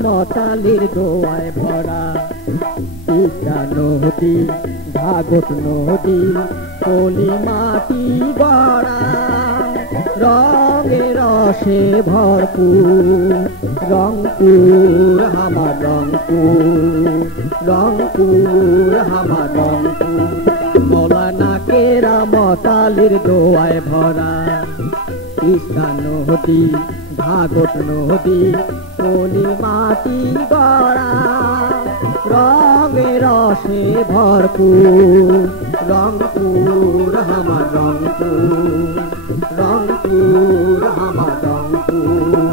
মতালির দোয়ায় ভরা তিস্তা নদী ঘাঘট নদী পলি মাটি গড়া রঙে রসে ভরপুর রংপুর আমার রংপুর রংপুর আমার রংপুর মৌলানা কেরামতালির দোয়ায় ভরা তিস্তা নদী ঘাঘট নদী পলি মাটি গড়া রঙে রসে ভরপুর রংপুর আমার রংপুর রংপুর আমার রংপুর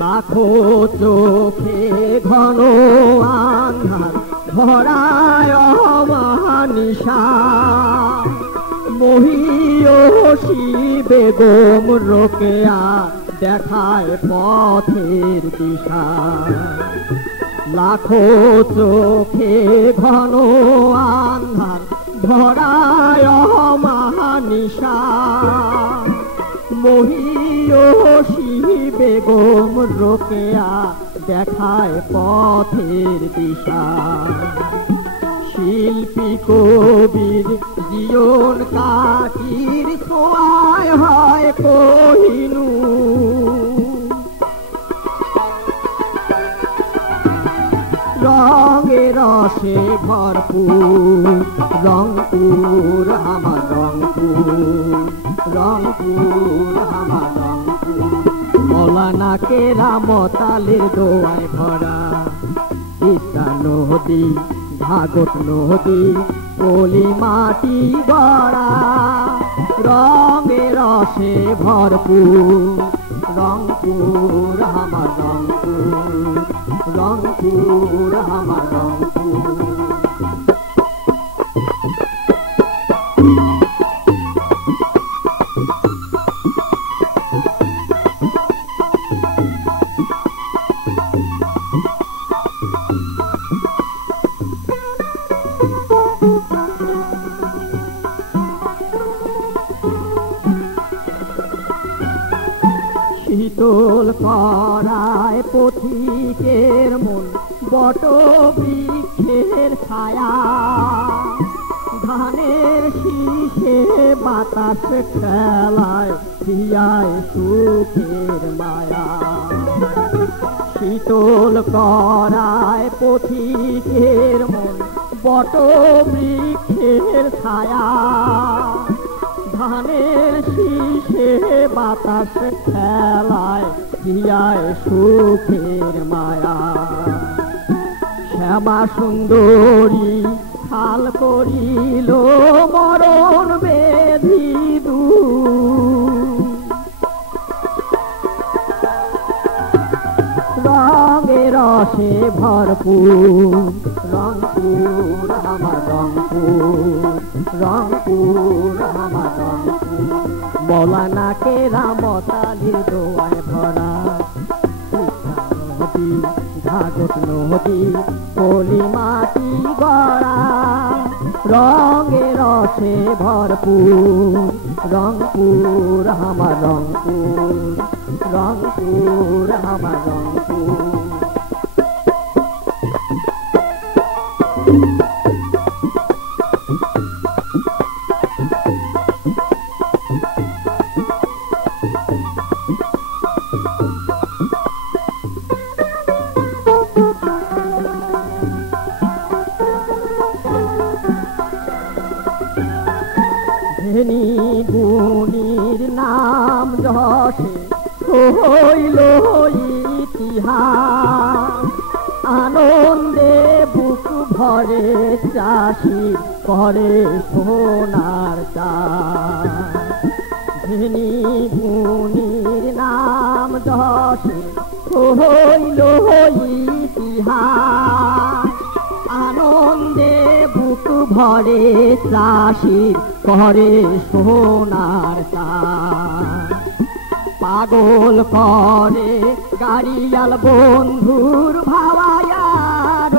লাখো চোখে ঘন আন্ধার ভরায় অমানিশা মহিয়সী বেগম রোকেয়া দেখায় পথের দিশা লাখো চোখে ঘন আন্ধার ভরায় অমানিশা মহিয়সী বেগম রোকেয়া দেখায় পথের দিশা শিল্পী কবির জীবন কাটির ছোঁয়ায় হয় কোহিনূর রঙে রসে ভরপুর রংপুর আমার রংপুর রংপুর আমার রংপুর মৌলানা কেরামতালির দোয়ায় ভরা তিস্তা নদী ঘাঘট নদী পলি মাটি গড়া রঙে রসে ভরপুর রংপুর আমার রংপুর রংপুর আমার রংপুর শীতল করায় পথিকের মন বট বৃক্ষের ছায়া ধানের শীষে বাতাস খেলায় হিয়ায় সুখের মায়া শীতল করায় পথিকের মন বট বৃক্ষের ছায়া ধানের শীষে বাতাস খেলায় হিয়ায় সুখের মায়া শ্যামা সুন্দরী খাল করিল মরণ বেধি রঙে রসে ভরপুর রংপুর আমার রংপুর রংপুর আমার রংপুর মৌলানা কেরামতালির দোয়ায় ভরা তিস্তা নদী ঘাঘট নদী পলি মাটি গড়া রঙে রসে ভরপুর রংপুর আমার রংপুর রংপুর আমার রংপুর ধনী গুণীর নাম যশে হইল ইতিহাস আনন্দে বুক ভরে চাষি করে সোনার চাষ ধনী গুণীর নাম যশে হইল ইতিহাস আনন্দে বুক ভরে চাষি করে সোনার চাঁদ। পাগল করে গাড়িয়াল বন্ধুর ভাওয়ায়ার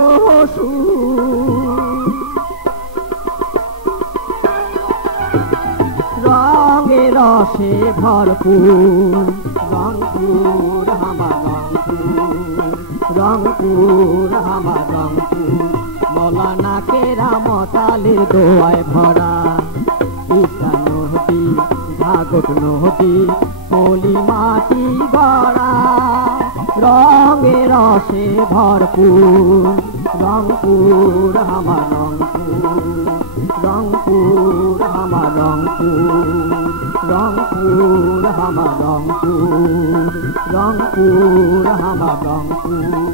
রঙে রসে ভরপুর রংপুর আমার রংপুর আমার রংপুর মৌলানা কেরামতালের দোয়ায় ভরা ঈশা নদী ভাগত নদী পলি মাটি গড়া রঙে রসে ভরপুর রংপুর আমার রংপুর আমার রংপুর আমার রংপুর আমার রংপুর